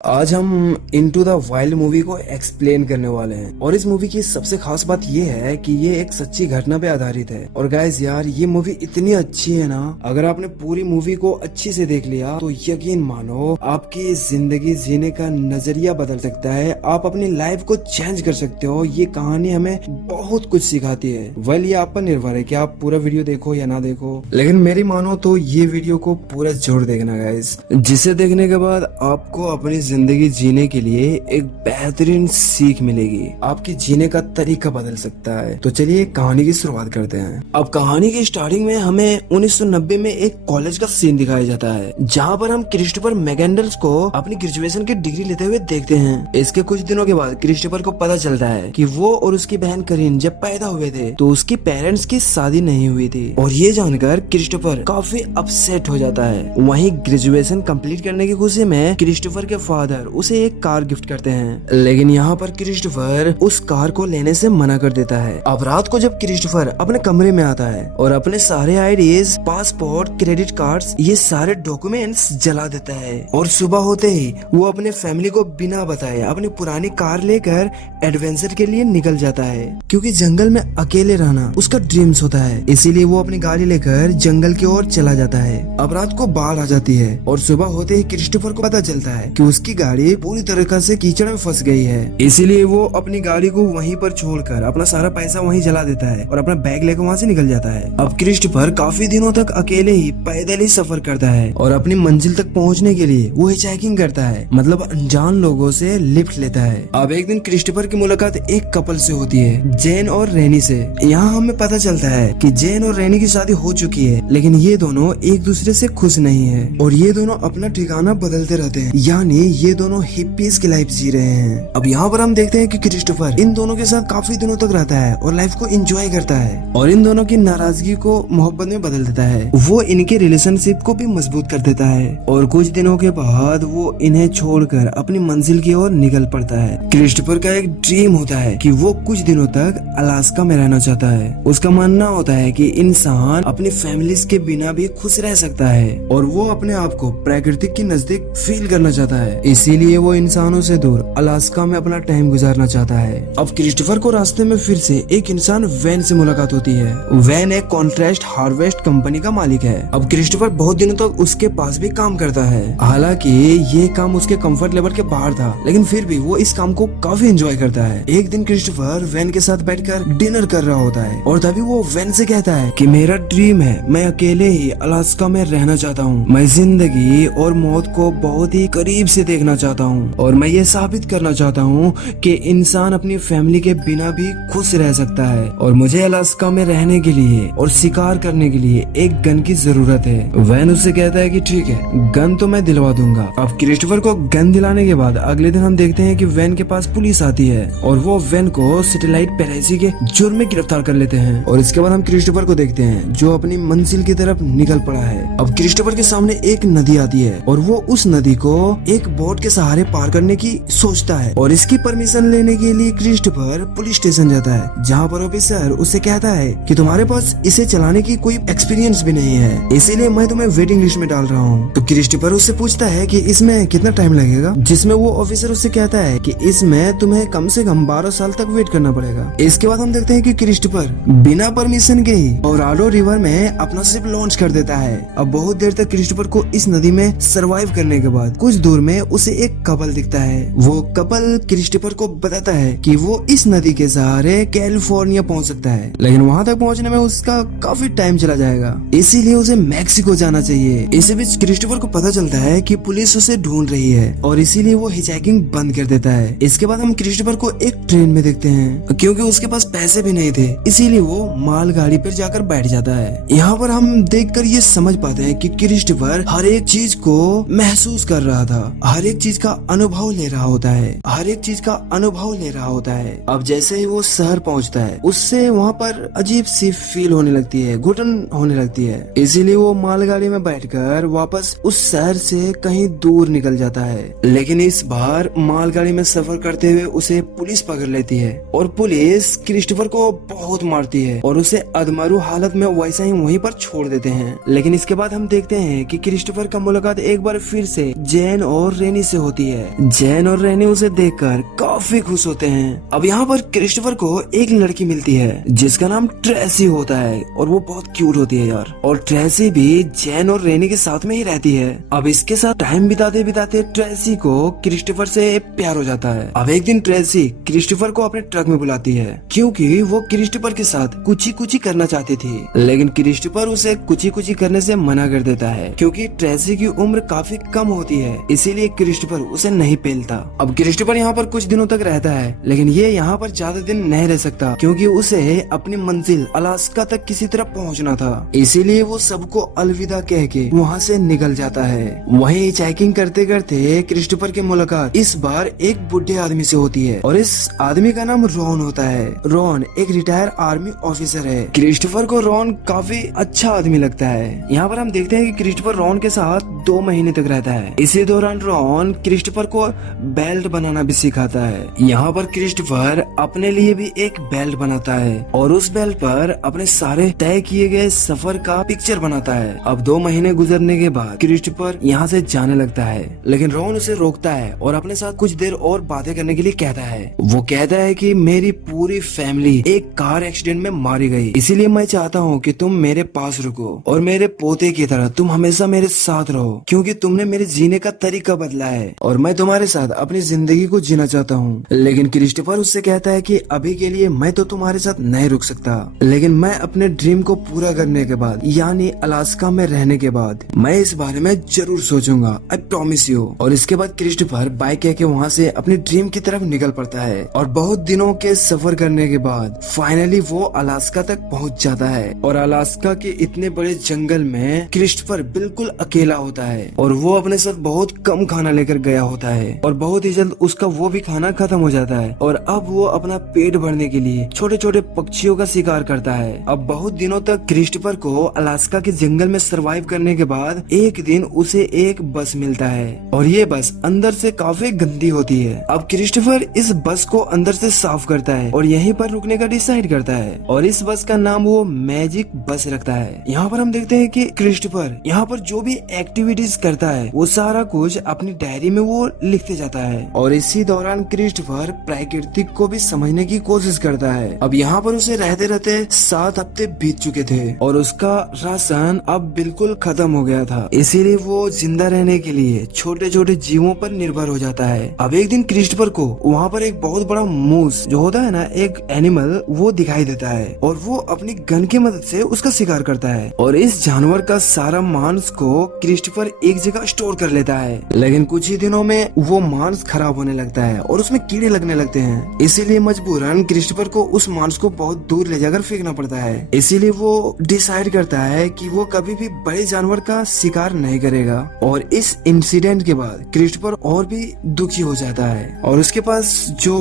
आज हम into the wild movie को एक्सप्लेन करने वाले हैं और इस मूवी की सबसे खास बात ये है कि ये एक सच्ची घटना पे आधारित है। और गाइस यार ये मूवी इतनी अच्छी है ना, अगर आपने पूरी मूवी को अच्छी से देख लिया तो यकीन मानो आपकी जिंदगी जीने का नजरिया बदल सकता है, आप अपनी लाइफ को चेंज कर सकते हो। ये कहानी हमें बहुत कुछ सिखाती है। वेल ये आप पर निर्भर है कि आप पूरा वीडियो देखो या ना देखो, लेकिन मेरी मानो तो ये वीडियो को पूरा जोर देखना गाइस, जिसे देखने के बाद आपको अपनी जिंदगी जीने के लिए एक बेहतरीन सीख मिलेगी, आपकी जीने का तरीका बदल सकता है। तो चलिए कहानी की शुरुआत करते हैं। अब कहानी की स्टार्टिंग में हमें 1990 में एक कॉलेज का सीन दिखाया जाता है, जहाँ पर हम क्रिस्टोफर मैकेंडल्स को अपनी ग्रेजुएशन की डिग्री लेते हुए देखते हैं। इसके कुछ दिनों के बाद क्रिस्टोफर को पता चलता है कि वो और उसकी बहन करीन जब पैदा हुए थे तो उसके पेरेंट्स की शादी नहीं हुई थी, और ये जानकर क्रिस्टोफर काफी अपसेट हो जाता है। वहीं ग्रेजुएशन कंप्लीट करने की खुशी में क्रिस्टोफर के फादर उसे एक कार गिफ्ट करते हैं, लेकिन यहाँ पर क्रिस्टोफर उस कार को लेने से मना कर देता है। अब रात को जब क्रिस्टोफर अपने कमरे में आता है और अपने सारे आईडीज, पासपोर्ट, क्रेडिट कार्ड्स, ये सारे डॉक्यूमेंट्स जला देता है, और सुबह होते ही वो अपने फैमिली को बिना बताए अपनी पुरानी कार लेकर एडवेंचर के लिए निकल जाता है, क्योंकि जंगल में अकेले रहना उसका ड्रीम्स होता है। इसीलिए वो अपनी गाड़ी लेकर जंगल की ओर चला जाता है। अब रात को बाढ़ आ जाती है और सुबह होते ही क्रिस्टोफर को पता चलता है कि उसकी गाड़ी पूरी तरीके से कीचड़ में फंस गई है। इसीलिए वो अपनी गाड़ी को वहीं पर छोड़कर अपना सारा पैसा वहीं जला देता है और अपना बैग लेकर वहाँ से निकल जाता है। अब क्रिस्टोफर काफी दिनों तक अकेले ही पैदल ही सफर करता है और अपनी मंजिल तक पहुँचने के लिए वो हिचहाइकिंग करता है, मतलब अनजान लोगों से लिफ्ट लेता है। अब एक दिन क्रिस्टोफर की मुलाकात एक कपल से होती है, जेन और रेनी से। यहाँ हमें पता चलता है कि जेन और रेनी की शादी हो चुकी है, लेकिन ये दोनों एक दूसरे से खुश नहीं है और ये दोनों अपना ठिकाना बदलते रहते हैं, यानी ये दोनों हिप्पीज की लाइफ जी रहे हैं। अब यहाँ पर हम देखते हैं कि क्रिस्टोफर इन दोनों के साथ काफी दिनों तक रहता है और लाइफ को एंजॉय करता है, और इन दोनों की नाराजगी को मोहब्बत में बदल देता है। वो इनके रिलेशनशिप को भी मजबूत कर देता है और कुछ दिनों के बाद वो इन्हें छोड़कर अपनी मंजिल की ओर निकल पड़ता है। क्रिस्टोफर का एक ड्रीम होता है कि वो कुछ दिनों तक अलास्का में रहना चाहता है। उसका मानना होता है कि इंसान अपनी फैमिलीज के बिना भी खुश रह सकता है और वो अपने आप को प्रकृति के नजदीक फील करना चाहता है। इसीलिए वो इंसानों से दूर अलास्का में अपना टाइम गुजारना चाहता है। अब क्रिस्टोफर को रास्ते में फिर से एक इंसान वैन से मुलाकात होती है। वैन एक कॉन्ट्रैस्ट हार्वेस्ट कंपनी का मालिक है। अब क्रिस्टोफर बहुत दिनों तक उसके पास भी काम करता है। हालांकि ये काम उसके कंफर्ट लेवल के बाहर था, लेकिन फिर भी वो इस काम को काफी एंजॉय करता है। एक दिन क्रिस्टोफर वैन के साथ बैठकर डिनर कर रहा होता है और तभी वो वैन से कहता है कि मेरा ड्रीम है, मैं अकेले ही अलास्का में रहना चाहता हूँ। मैं जिंदगी और मौत को बहुत ही करीब से देखना चाहता हूँ और मैं ये साबित करना चाहता हूँ कि इंसान अपनी फैमिली के बिना भी खुश रह सकता है, और मुझे अलास्का में रहने के लिए और शिकार करने के लिए एक गन की जरूरत है। वैन उससे कहता है कि ठीक है, गन तो मैं दिलवा दूंगा। अब क्रिस्टोफर को गन दिलाने के बाद अगले दिन हम देखते हैं कि वैन के पास पुलिस आती है और वो वैन को सैटेलाइट पैरासी के जुर्म में गिरफ्तार कर लेते हैं। और इसके बाद हम क्रिस्टोफर को देखते हैं जो अपनी मंजिल की तरफ निकल पड़ा है। अब क्रिस्टोफर के सामने एक नदी आती है और वो उस नदी को एक बोट के सहारे पार करने की सोचता है, और इसकी परमिशन लेने के लिए क्रिस्टोफर पुलिस स्टेशन जाता है, जहाँ पर ऑफिसर उससे कहता है कि तुम्हारे पास इसे चलाने की कोई एक्सपीरियंस भी नहीं है, इसीलिए मैं तुम्हें वेटिंग लिस्ट में डाल रहा हूँ। तो क्रिस्टोफर उससे पूछता है कि इसमें कितना टाइम लगेगा, जिसमें वो ऑफिसर उससे कहता है कि इसमें तुम्हें कम से कम 12 साल तक वेट करना पड़ेगा। इसके बाद हम देखते हैं कि क्रिस्टोफर बिना परमिशन के ही कोलोराडो रिवर में अपना शिप लॉन्च कर देता है। अब बहुत देर तक क्रिस्टोफर को इस नदी में सरवाइव करने के बाद कुछ दूर में उसे एक कपल दिखता है। वो कपल क्रिस्टोफर को बताता है कि वो इस नदी के सहारे कैलिफोर्निया पहुंच सकता है, लेकिन वहां तक पहुंचने में उसका काफी टाइम चला जाएगा, इसीलिए उसे मैक्सिको जाना चाहिए। इसी बीच क्रिस्टोफर को पता चलता है कि पुलिस उसे ढूंढ रही है और इसीलिए वो हिचहाइकिंग बंद कर देता है। इसके बाद हम क्रिस्टोफर को एक ट्रेन में देखते हैं, क्योंकि उसके पास पैसे भी नहीं थे, इसीलिए वो मालगाड़ी पर जाकर बैठ जाता है। यहाँ पर हम देखकर ये समझ पाते हैं कि क्रिस्टोफर हर एक चीज को महसूस कर रहा था, हर एक चीज का अनुभव ले रहा होता है, हर एक चीज का अनुभव ले रहा होता है। अब जैसे ही वो शहर पहुंचता है उससे वहाँ पर अजीब सी फील होने लगती है, घुटन होने लगती है, इसीलिए वो मालगाड़ी में बैठकर वापस उस शहर से कहीं दूर निकल जाता है। लेकिन इस बार मालगाड़ी में सफर करते हुए उसे पुलिस पकड़ लेती है और पुलिस क्रिस्टोफर को बहुत मारती है और उसे अधमरू हालत में वैसा ही वहीं पर छोड़ देते हैं। लेकिन इसके बाद हम देखते हैं कि क्रिस्टोफर का मुलाकात एक बार फिर से जेन और रेनी से होती है। जैन और रेनी उसे देखकर काफी खुश होते हैं। अब यहाँ पर क्रिस्टोफर को एक लड़की मिलती है जिसका नाम ट्रेसी होता है और वो बहुत क्यूट होती है यार। और ट्रेसी भी जैन और रेनी के साथ में ही रहती है। अब इसके साथ टाइम बिताते बिताते ट्रेसी को क्रिस्टोफर से प्यार हो जाता है। अब एक दिन ट्रेसी क्रिस्टोफर को अपने ट्रक में बुलाती है क्योंकि वो क्रिस्टोफर के साथ कुची कुची करना चाहती थी, लेकिन क्रिस्टोफर उसे कुची कुची करने से मना कर देता है क्योंकि ट्रेसी की उम्र काफी कम होती है, इसीलिए क्रिस्टोफर उसे नहीं पेलता। अब क्रिस्टोफर यहाँ पर कुछ दिनों तक रहता है, लेकिन ये यहाँ पर ज्यादा दिन नहीं रह सकता क्योंकि उसे अपनी मंजिल अलास्का तक किसी तरह पहुँचना था। इसीलिए वो सबको अलविदा कह के वहाँ से निकल जाता है। वहीं चेकिंग करते करते क्रिस्टोफर की मुलाकात इस बार एक बुढ़े आदमी से होती है और इस आदमी का नाम रॉन होता है। रॉन एक रिटायर आर्मी ऑफिसर है। क्रिस्टोफर को रॉन काफी अच्छा आदमी लगता है। यहाँ पर हम देखते हैं कि क्रिस्टोफर रॉन के साथ 2 महीने तक रहता है। इसी दौरान रॉन क्रिस्टोफर को बेल्ट बनाना भी सिखाता है। यहाँ पर क्रिस्टोफर अपने लिए भी एक बेल्ट बनाता है और उस बेल्ट पर अपने सारे तय किए गए सफर का पिक्चर बनाता है। अब 2 महीने गुजरने के बाद क्रिस्टोफर यहाँ से जाने लगता है, लेकिन रॉन उसे रोकता है और अपने साथ कुछ देर और बातें करने के लिए कहता है। वो कहता है कि मेरी पूरी फैमिली एक कार एक्सीडेंट में मारी गई, इसीलिए मैं चाहता हूँ कि तुम मेरे पास रुको और मेरे पोते की तरह तुम हमेशा मेरे साथ रहो क्योंकि तुमने मेरे जीने का तरीका बदला है और मैं तुम्हारे साथ अपनी जिंदगी को जीना चाहता हूँ। लेकिन क्रिस्टोफर उससे कहता है कि अभी के लिए मैं तो तुम्हारे साथ नहीं रुक सकता, लेकिन मैं अपने ड्रीम को पूरा करने के बाद यानी अलास्का में रहने के बाद मैं इस बारे में जरूर सोचूंगा, आई प्रॉमिस यू। और इसके बाद क्रिस्टोफर बाइक कह के वहाँ से अपनी ड्रीम की तरफ निकल पड़ता है और बहुत दिनों के सफर करने के बाद फाइनली वो अलास्का तक पहुँच जाता है। और अलास्का के इतने बड़े जंगल में क्रिस्टोफर बिल्कुल अकेला होता है और वो अपने साथ बहुत कम खाना लेकर गया होता है और बहुत ही जल्द उसका वो भी खाना खत्म हो जाता है और अब वो अपना पेट भरने के लिए छोटे छोटे पक्षियों का शिकार करता है। अब बहुत दिनों तक क्रिस्टोफर को अलास्का के जंगल में सरवाइव करने के बाद एक दिन उसे एक बस मिलता है और ये बस अंदर से काफी गंदी होती है। अब क्रिस्टोफर इस बस को अंदर से साफ करता है और यहीं पर रुकने का डिसाइड करता है और इस बस का नाम वो मैजिक बस रखता है। यहाँ पर हम देखते हैं कि क्रिस्टोफर यहाँ पर जो भी एक्टिविटीज करता है वो सारा कुछ अपनी डायरी में वो लिखते जाता है और इसी दौरान क्रिस्टोफर प्राकृतिक को भी समझने की कोशिश करता है। अब यहाँ पर उसे रहते रहते 7 हफ्ते बीत चुके थे और उसका राशन अब बिल्कुल खत्म हो गया था, इसीलिए वो जिंदा रहने के लिए छोटे छोटे जीवों पर निर्भर हो जाता है। अब एक दिन क्रिस्टोफर को वहाँ पर एक बहुत बड़ा मूस जो होता है ना, एक एनिमल, वो दिखाई देता है और वो अपनी गन की मदद से उसका शिकार करता है और इस जानवर का सारा मांस को क्रिस्टोफर एक जगह स्टोर कर लेता है। लेकिन कुछ ही दिनों में वो मांस खराब होने लगता है और उसमें कीड़े लगने लगते हैं, इसीलिए मजबूरन क्रिस्टोफर को उस मांस को बहुत दूर ले जाकर फेंकना पड़ता है। इसीलिए वो डिसाइड करता है कि वो कभी भी बड़े जानवर का शिकार नहीं करेगा और इस इंसिडेंट के बाद क्रिस्टोफर और भी दुखी हो जाता है और उसके पास जो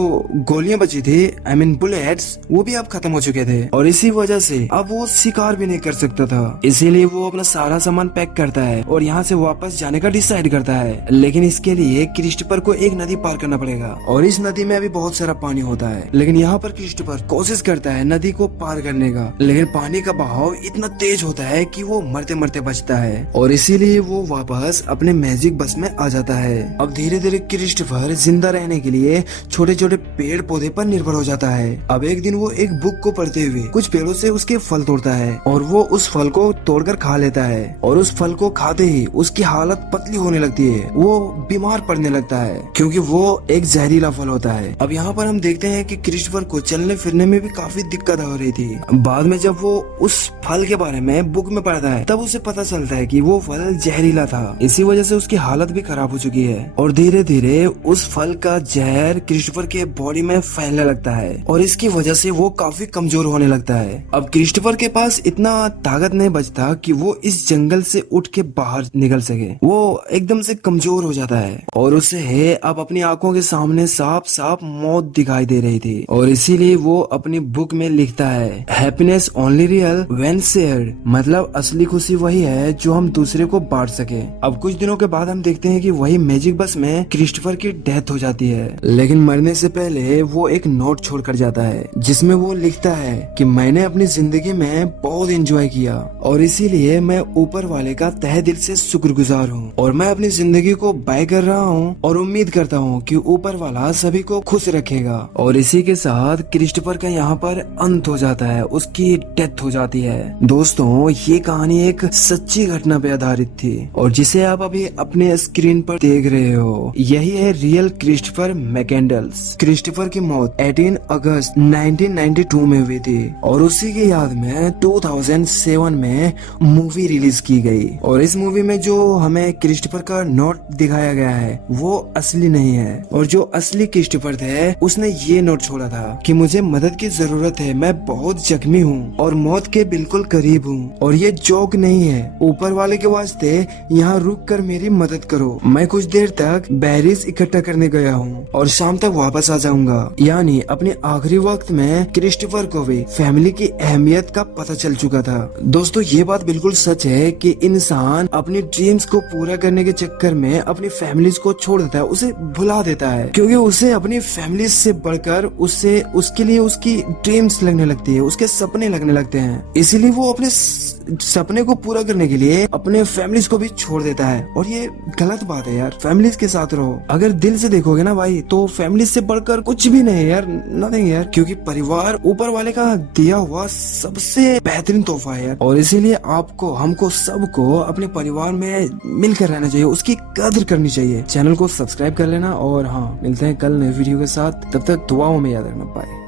गोलियां बची थी, आई मीन बुलेट्स, वो भी अब खत्म हो चुके थे और इसी वजह से अब वो शिकार भी नहीं कर सकता था। इसीलिए वो अपना सारा सामान पैक करता है और यहाँ से वापस जाने का डिसाइड करता है, लेकिन इसके लिए क्रिस्टोफर को एक नदी पार करना पड़ेगा और इस नदी में अभी बहुत सारा पानी होता है। लेकिन यहाँ पर क्रिस्टोफर कोशिश करता है नदी को पार करने का, लेकिन पानी का बहाव इतना तेज होता है कि वो मरते मरते बचता है और इसीलिए वो वापस अपने मैजिक बस में आ जाता है। अब धीरे धीरे क्रिस्टोफर जिंदा रहने के लिए छोटे छोटे पेड़ पौधे पर निर्भर हो जाता है। अब एक दिन वो एक बुक को पढ़ते हुए कुछ पेड़ों से उसके फल तोड़ता है और वो उस फल को तोड़कर खा लेता है और उस फल को खाते ही उसकी हालत पतली होने लगती है, वो बीमार पड़ने लगता है क्योंकि वो एक जहरीला फल होता है। अब यहाँ पर हम देखते हैं कि क्रिस्टोफर को चलने फिरने में भी काफी दिक्कत हो रही थी। बाद में जब वो उस फल के बारे में बुक में पढ़ता है तब उसे पता चलता है कि वो फल जहरीला था, इसी वजह से उसकी हालत भी खराब हो चुकी है और धीरे धीरे उस फल का जहर क्रिस्टोफर के बॉडी में फैलने लगता है और इसकी वजह से वो काफी कमजोर होने लगता है। अब क्रिस्टोफर के पास इतना ताकत नहीं बचता कि वो इस जंगल से उठ के बाहर निकल सके, वो एकदम से कमजोर हो जाता है और उसे अब अपनी आंखों के सामने साफ साफ मौत दिखाई दे रही थी और इसीलिए वो अपनी बुक में लिखता है, happiness only real when shared, मतलब असली खुशी वही है जो हम दूसरे को बांट सके। अब कुछ दिनों के बाद हम देखते हैं कि वही मैजिक बस में क्रिस्टोफर की डेथ हो जाती है, लेकिन मरने से पहले वो एक नोट छोड़कर जाता है जिसमें वो लिखता है कि मैंने अपनी जिंदगी में बहुत एंजॉय किया और इसीलिए मैं ऊपर वाले का तहे दिल से शुक्रगुजार हूँ और मैं अपनी जिंदगी को बाय कर रहा हूँ और उम्मीद करता हूँ कि ऊपर वाला सभी को खुश रखेगा। और इसी के साथ क्रिस्टोफर का यहाँ पर अंत हो जाता है, उसकी डेथ हो जाती है। दोस्तों ये कहानी एक सच्ची घटना पे आधारित थी और जिसे आप अभी अपने स्क्रीन पर देख रहे हो यही है रियल क्रिस्टोफर मैकेंडल्स। क्रिस्टोफर की मौत 18 अगस्त 1992 में हुई थी और उसी की याद में 2007 में मूवी रिलीज की गई। और इस मूवी में जो हमें क्रिस्टोफर का नोट दिखाया गया है वो असली नहीं है और जो असली क्रिस्टोफर थे उसने ये नोट छोड़ा था कि मुझे मदद की जरूरत है, मैं बहुत जख्मी हूँ और मौत के बिल्कुल करीब हूँ और ये जोक नहीं है, ऊपर वाले के वास्ते यहाँ रुक कर मेरी मदद करो। मैं कुछ देर तक बैरिज इकट्ठा करने गया हूँ और शाम तक वापस आ जाऊंगा। यानी अपने आखिरी वक्त में क्रिस्टोफर को भी फैमिली की अहमियत का पता चल चुका था। दोस्तों ये बात बिल्कुल सच है कि इंसान अपनी ड्रीम्स को पूरा करने के चक्कर में अपनी फैमिलीज को छोड़ देता है, उसे भुला देता है क्योंकि उसे अपनी फैमिली से बढ़कर उससे उसके लिए उसकी ड्रीम्स लगने लगती है, उसके सपने लगने लगते हैं। इसीलिए वो अपने सपने को पूरा करने के लिए अपने फैमिलीज को भी छोड़ देता है और ये गलत बात है यार। फैमिलीज के साथ रहो, अगर दिल से देखोगे ना भाई तो फैमिलीज से बढ़कर कुछ भी नहीं है यार, नथिंग यार, क्योंकि परिवार ऊपर वाले का दिया हुआ सबसे बेहतरीन तोहफा है यार। और इसीलिए आपको हमको सबको अपने परिवार में मिलकर रहना चाहिए, उसकी कदर करनी चाहिए। चैनल को सब्सक्राइब कर लेना और हाँ मिलते हैं कल नए वीडियो के साथ, तब तक दुआओं में याद रखना। बाय।